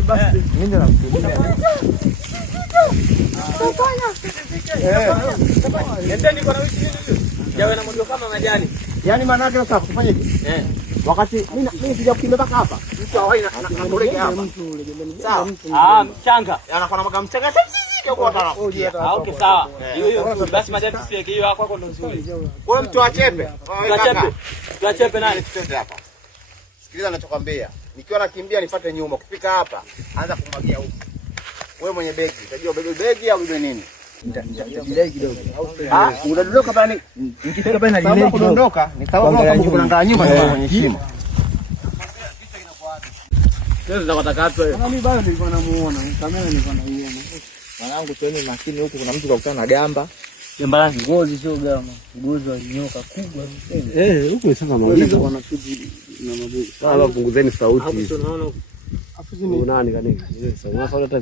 basi. Mimi ndo namtumia. Nendeni kwa wiki hiyo. Jawe na moto kama majani. Yaani maana yake sasa kufanya hivi. Wakati mimi sija kukimbia mpaka hapa. Mtu hawai na hapa. Sawa. Mchanga. Anakuwa na mchanga sisi huko hata. Okay sawa. Hiyo basi majani tusiweke hiyo kwako ndo nzuri. Wewe mtu achepe. Tuachepe nani? Tutende hapa. Sikiliza ninachokwambia. Nikiwa nakimbia nifuate nyuma. Kufika hapa anza kumwagia huko. Wewe mwenye begi, utajua begi au bebe nini? Nitajirai kidogo. Unadondoka pale. Nikifika pale najirai kidogo. Kudondoka, ni sababu kuna nyumba ndio kwenye shimo. Sasa tunataka watu wewe. Mimi bado nilikuwa namuona, kamera nilikuwa naiona. Mwanangu tuone makini huku kuna mtu kakutana na gamba. Gamba la ngozi sio gamba. Ngozi wa nyoka kubwa. Huko sasa maulizo wanafuji na mabugu. Wala punguzeni sauti. Hapo tunaona nani kanini? Sauti hata